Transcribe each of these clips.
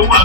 नमस्कार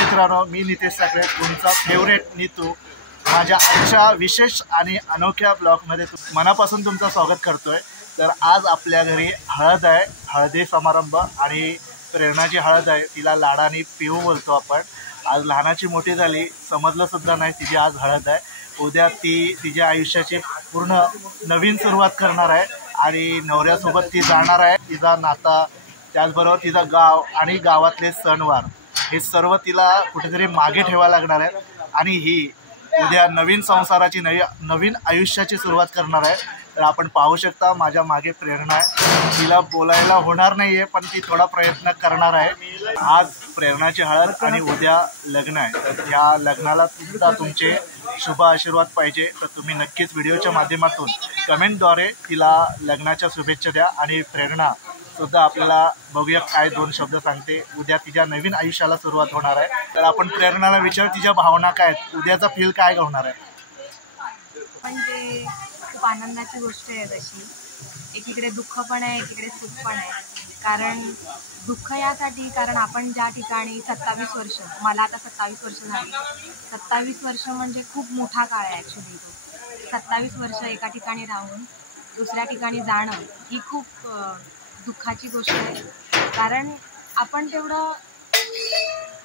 मित्रांनो, मी नितेश साखरे, तुमचा फेवरेट नीतू माझ्या आजच्या विशेष आणि अनोख्या ब्लॉगमध्ये मनापासून तुमचं स्वागत करतोय। तर आज आपल्या घरी हळद आहे, हळदी समारंभ आणि प्रेरणाची हळद आहे। तिला लाडाने पिऊ बोलतो आपण। आज लहानाची मोठी झाली, समजलं सुद्धा नाही तिची आज हळद आहे। उद्या ती तिच्या आयुष्याची पूर्ण नवीन सुरुवात करणार आहे आणि नवऱ्यासोबत ती जाणार आहे। तिचा नाता, त्याचबरोबर तिचा गाव आणि गावातले सणवार हे सर्व तिला कुठेतरी मागे ठेवायला लागणार आहे आणि ही उद्या नवीन संसाराची नवीन आयुष्याची सुरुवात करणार आहे। तर आपण पाहू शकता माझ्या मागे प्रेरणा आहे। तिला बोलायला होणार नाही आहे, पण ती थोडा प्रयत्न करणार आहे। आज प्रेरणाची हळद आणि उद्या लग्न आहे। तर या लग्नाला सुद्धा तुमचे शुभ आशीर्वाद पाहिजे, तर तुम्ही नक्कीच व्हिडिओच्या माध्यमातून कमेंटद्वारे तिला लग्नाच्या शुभेच्छा द्या। आणि प्रेरणा सुद्धा आपल्याला बघूया काय दोन शब्द सांगते। उद्या तिच्या नवीन आयुष्याला सुरुवात होणार आहे, तर आपण प्रेरणाला विचार तिच्या भावना काय आहेत, उद्याचा फील काय होणार आहे। म्हणजे खूप आनंदाची गोष्ट आहे तशी, एकीकडे दुःख पण आहे, एकीकडे सुख पण आहे। कारण दुःख यासाठी, कारण आपण ज्या ठिकाणी 27 वर्ष, मला आता 27 वर्ष झाली। 27 वर्ष म्हणजे खूप मोठा काळ आहे ॲक्च्युली। तो 27 वर्ष एका ठिकाणी राहून दुसऱ्या ठिकाणी जाणं ही खूप दुःखाची गोष्ट आहे। कारण आपण तेवढं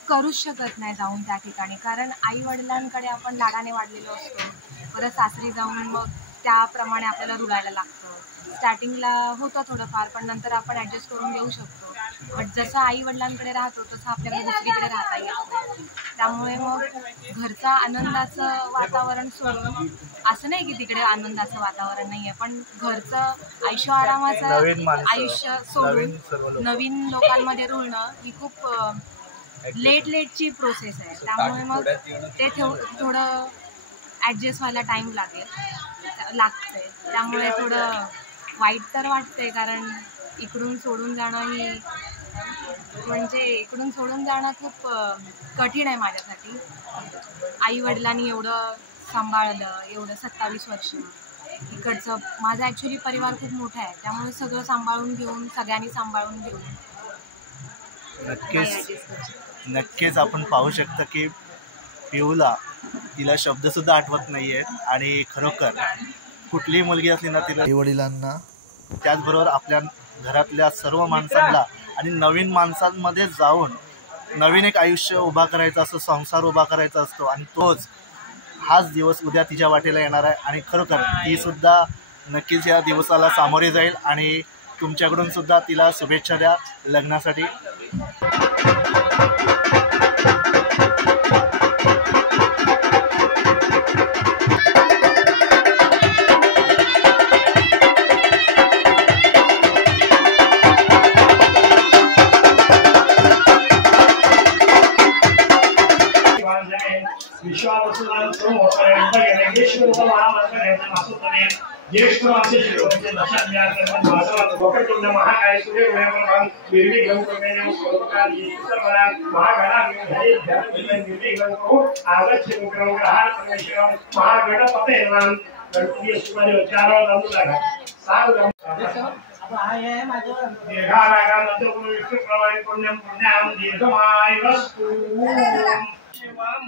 करूच शकत नाही जाऊन त्या ठिकाणी, कारण आई वडिलांकडे आपण लाडाने वाढलेलो असतो। परत सासरी जाऊन मग त्याप्रमाणे आपल्याला रुळायला लागतं। स्टार्टिंगला होतं थोडंफार, पण नंतर आपण ॲडजस्ट करून घेऊ शकतो। बट जसं आई वडिलांकडे राहतो तसं आपल्याला दुसरीकडे राहता येत नाही। त्यामुळे मग घरचा आनंदाचं वातावरण सोडून, असं नाही की तिकडे आनंदाचं वातावरण नाही आहे, पण घरचं ऐशो आरामाचं आयुष्य सोडून नवीन लोकांमध्ये रुळणं ही खूप लेटची प्रोसेस आहे। त्यामुळे मग ते थोडं ॲडजस्ट व्हायला टाईम लागते। त्यामुळे थोडं वाईट तर वाटतंय, कारण इकडून सोडून जाणं ही म्हणजे इकडून सोडून जाणं खूप कठीण आहे माझ्यासाठी। आई वडिलांनी एवढं सांभाळलं, एवढं 27 वर्ष इकडचं। माझा ॲक्च्युली परिवार खूप मोठा आहे, त्यामुळे सगळं सांभाळून घेऊन, सगळ्यांनी सांभाळून घेऊन नक्कीच आपण पाहू शकता की पिऊला तिला शब्दसुद्धा आठवत नाही आहेत। आणि खरोखर कुठलीही मुलगी असली ना, तिला आईवडिलांना, त्याचबरोबर आपल्या घरातल्या सर्व माणसांना आणि नवीन माणसांमध्ये जाऊन नवीन एक आयुष्य उभा करायचं असतो, संसार उभा करायचा असतो। आणि हाच दिवस उद्या तिच्या वाटेला येणार आहे आणि खरोखर ती सुद्धा नक्कीच या दिवसाला सामोरे जाईल। आणि तुमच्याकडून सुद्धा तिला शुभेच्छा द्या लग्नासाठी। ज्येष्ठ मासे शिरोमणचे लक्षात घ्या, कारण भाषणात वक्रतुंड महाकाय सूर्यप्रभा निर्विघ्नं कर्मेण सर्वकार्य सर्वदा महागणा निर्विघ्नं आगच्छ ग्रहाण परमेश्वरं महागणपते नमः। गणपती सुमारे उच्चारण लावू लागा। सांग दीर्घानागा मध्य विष्णु प्रवाही पुण्यम पुण्याम दीर्घमायुस्तु शिवम।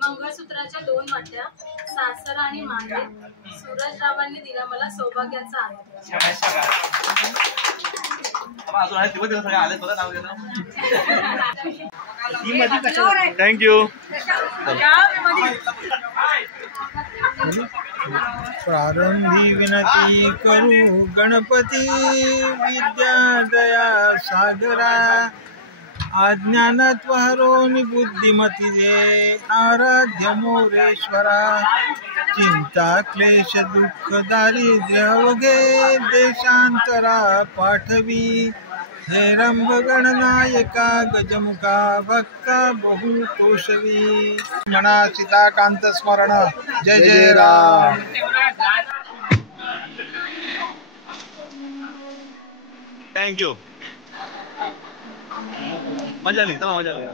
मंगळसूत्राच्या 2 वाट्या, सासर आणि मांडे सूरजरावांनी दिला मला सौभाग्याचा आहे. थँक्यू. प्रारंभी विनती करू गणपती विद्या दया सागरा अज्ञानत्व हरोनि बुद्धिमती दे आराध्य मोरेश्वरा चिंता क्लेश दुःख दारिद्र्य अवघे देशांतरा पाठवी हे रंभ गणनायका गजमुखा भक्ता बहु तोषवी म्हणा सीताकांत स्मरण जय जय राम. थँक्यू. मजा आली. मजा आली.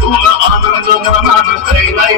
तुला आनंद मनात कैलाय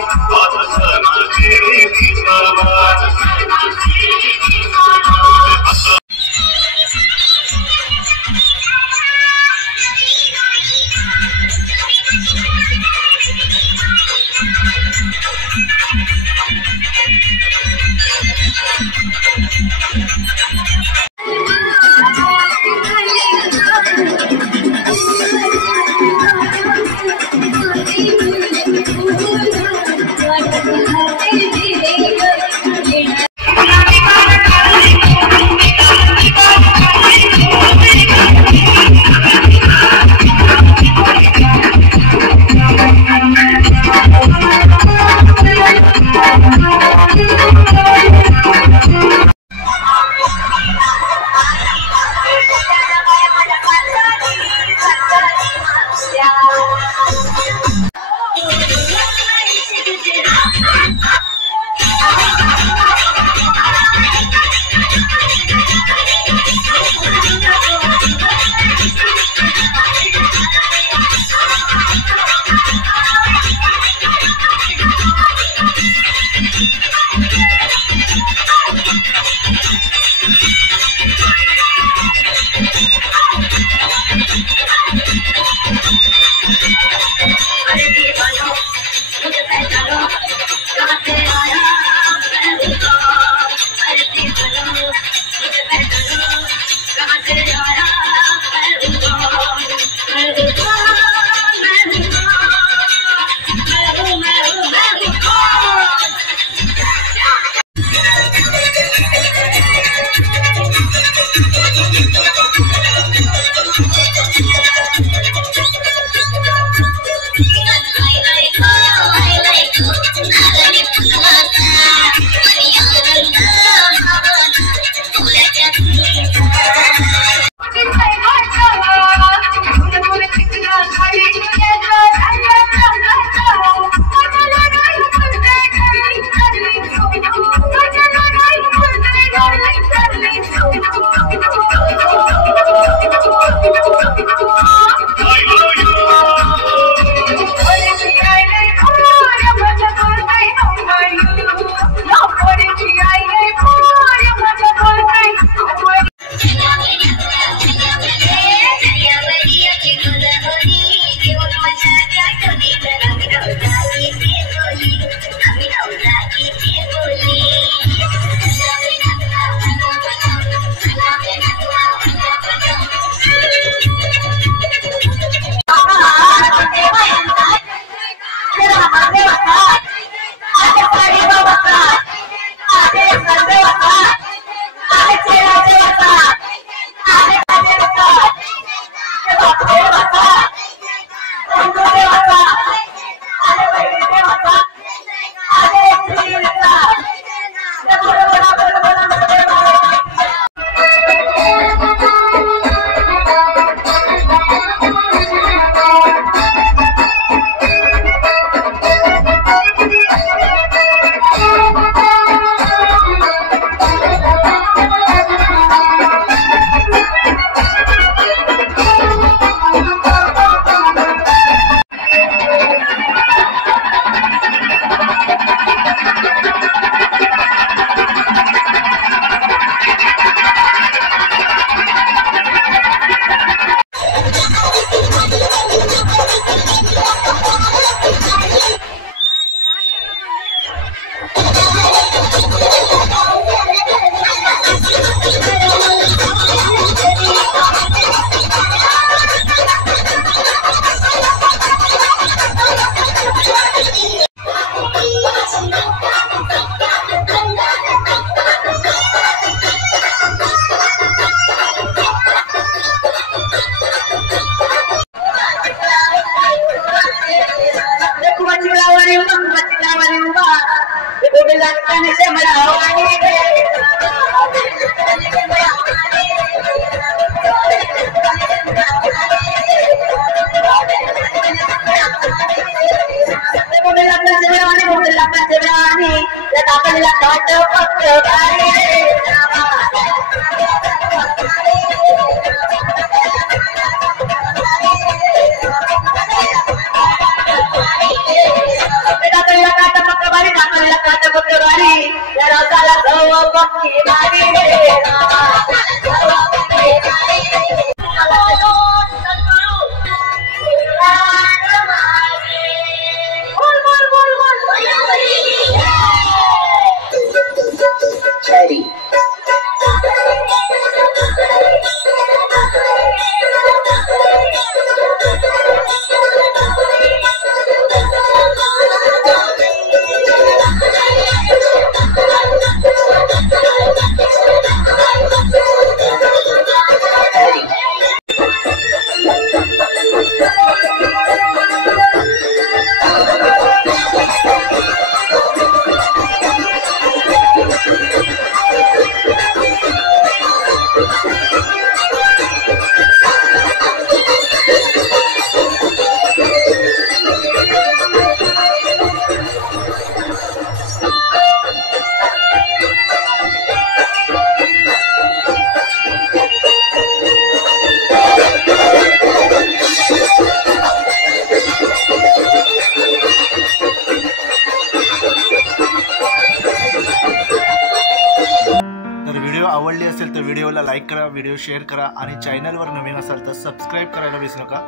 आवडली असेल तर व्हिडिओला लाईक करा, व्हिडिओ शेअर करा आणि चॅनलवर नवीन असाल तर सबस्क्राईब करायला विसरू नका.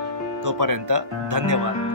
तोपर्यंत धन्यवाद.